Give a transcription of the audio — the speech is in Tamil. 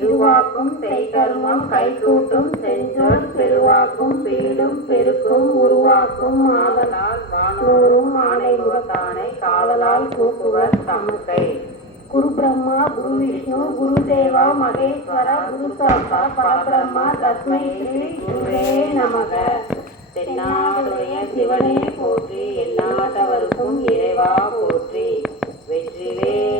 திருவாக்கும் செய்கர்மம் கைகூட்டும் செஞ்சொல் பெருவாக்கும் பீடும் பெருக்கும் உருவாக்கும் ஆதலால் வானோரும் ஆணை முகத்தானை காதலால் கூப்புவர் தமக்கை. குரு பிரம்மா குரு விஷ்ணு குரு தேவா மகேஸ்வர குரு சாஸ்தா பரபிரம்மா தஸ்மை ஸ்ரீ குருவே நமக. தென்னாடுடைய சிவனே போற்றி, எந்நாட்டவருக்கும் இறைவா போற்றி. வெற்றிவே